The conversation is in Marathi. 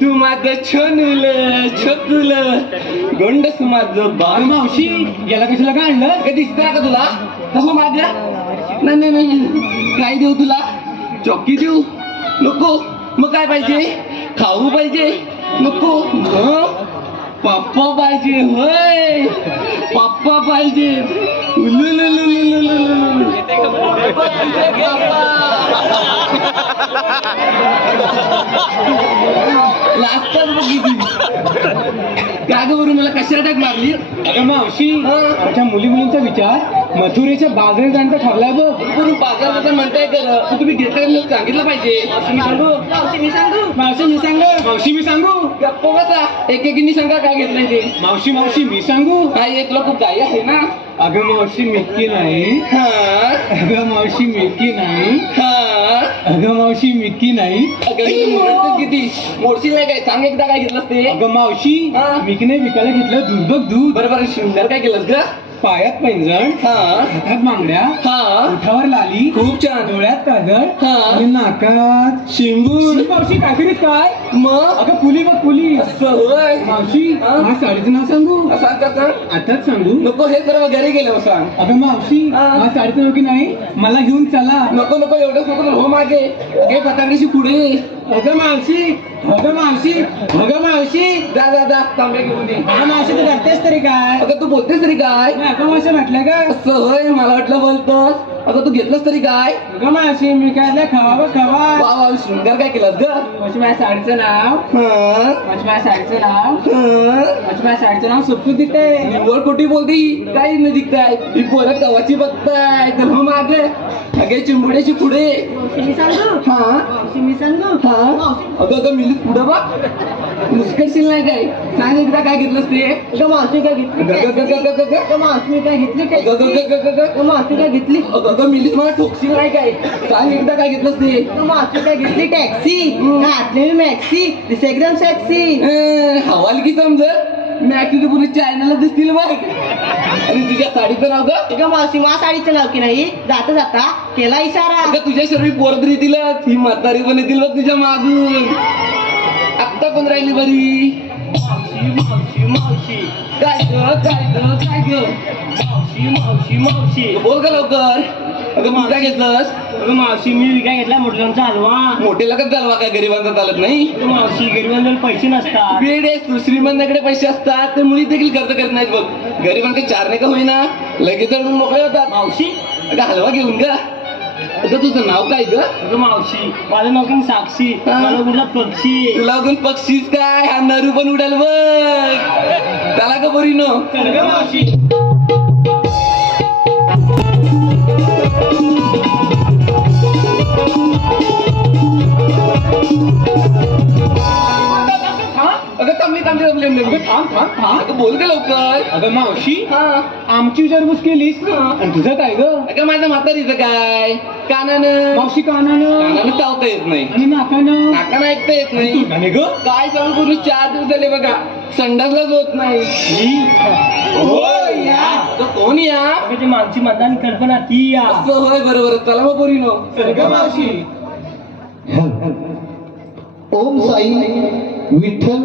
तू माझ छोनुल छोटुल गोंडस माझं बाल मावशी याला कशाला काय आणलं? का दिसतंय का तुला? कसं माझ्या नाही नाही नाही. काय देऊ तुला. चौकी देऊ. नको. मग काय पाहिजे? खाऊ पाहिजे. नको. पप्पा पाहिजे होय. पप्पा पाहिजे. उलू का ग बरं मला कशाला टाक मारली? अगं मावशी हा. आमच्या मुली मुलींचा विचार मथुरेच्या बाजारात जाणं ठरलाय बघ. बाजार बाजार म्हणताय पण तुम्ही घेतलं सांगितलं पाहिजे. मी सांगू? मावशी मी सांगू? मावशी मी सांग? मावशी मी सांगू? गप्प बसा. एक एकीने सांगा काय घेतलंय ते. मावशी मावशी मी सांगू? हा एक लोक गाय आहे ना? अगं मावशी मिटकी नाही. हा. अगं मावशी मिटकी नाही. हा. मावशी मिटकी नाही. किती? मोडशील नाही काय सांग एकदा काय घेतलंस ते? अगं मावशी हा. मिकने विकायला घेतलं दूध बघ दूध. बरं बरं सुंदर काय केलंस ग? पायात पैंजण. हा. हातात बांगड्या. हा. ओठावर लाली. खूप छान. डोळ्यात काजळ. हा. आणि नाकात शिंबूर मावशी काय करीत काय? मग? अगं पुली बघ पुली. असं होय. मावशी हा? हा साडीचं नाव सांगू? असं आता सांग. आताच सांगू. नको हे सर्व घरी गेलं सांग. अगं मावशी हा. हा साडीचं नाव की नाही? मला घेऊन चला. नको नको एवढंच नको हो मागे. अगे पताकडीशी पुढे. अगं मावशी अगं मावशी अगं मावशी जा जा जा तांबे घेऊन ये. मावशी तू करतेस तरी काय? अगं तू बोलतेस तरी काय? अगं मावशी म्हटलं का? असं होय मला वाटलं बोलतोस. अगं तू घेतलंस तरी काय? मावशी मी काय खवा बघ खवा वा वा शृंगार काय केलास? ग मावशी माझ्या साडीचं नाव. हं? मावशी माझ्या साडीचं नाव. हं? मावशी माझ्या साडीचं नाव सुटू तिथे निव्वळ कोटी बोलते काही नाही दिसताय ही पोरं कवाची बघताय. तर हो मागे. अगे चिंबुड्याची पुढे. मी सांगू हा. मी सांगू हा. अगं अगं मिलीस पुढं बा घुसकशील नाही काय सांग एकदा काय घेतलंस ते? मासिका घेतली मासिका घेतली काय? घेतली? अगं मिली मला ठोकशील नाही काय. सांग एकदा काय घेतलं ते? मासिका घेतली? टॅक्सी. घातली मॅक्सी. एकदम टॅक्सी हवाल की समज? मॅक्सी तर पूर्वी चायनाला दिसतील बघ. आणि तुझ्या साडीचं नाव ग? तुझ्या मावशी मा साडीचं नाव की नाही? जाता जाता केला इशारा. तुझ्या शरीर पोर तरी दिलं ही म्हातारी पण येतील बघ तुझ्या मागून. पण राहिली बरी? मावशी मावशी मावशी. काय ग काय ग काय ग? मावशी मावशी मावशी. बोल का लवकर. अगं घेतलंस? अगं मावशी मी काय घेतला मोठ्यांचा हलवा मोठेला का चालवा काय? गरिबांचा चालत नाही? अगं मावशी गरिबांना पैसे नसतात. वेड आहे तू. श्रीमंताकडे पैसे असतात ते मुली देखील खर्च करत नाहीत बघ. गरिबांचे चार नाही का होईना? लगेच मोकळे होतात. मावशी. अगं हलवा घेऊन ग अगं तुझं नाव काय ग? अगं मावशी माझं नाव की साक्षी. हा. मला कुठला पक्षी. तुला अजून पक्षीच काय? हा नरू पण उडाल बघ. त्याला का बरी नो. चल गं मावशी. अगं थांबली थांबली थांब थांब थांब. अगं बोल का लवकर. अगं मावशी हा. आमची विचारपूस केलीस. हा. आणि तुझं काय ग? अगं माझ्या म्हातारीचं काय? कानानं. मावशी कानानं? कानानं चावता येत नाही. आणि नाकानं? नाकानं ऐकता येत नाही. ग? काय सांगू पूर्ण चार दिवस झाले बघा. संडासलाच होत नाही. होय या. तर कोण या? अगं ते मानसी मतदान कल्पना ती या. असं होय बरोबर. चला मग पोरी नो चल ग मावशी. ओम साई विठ्ठल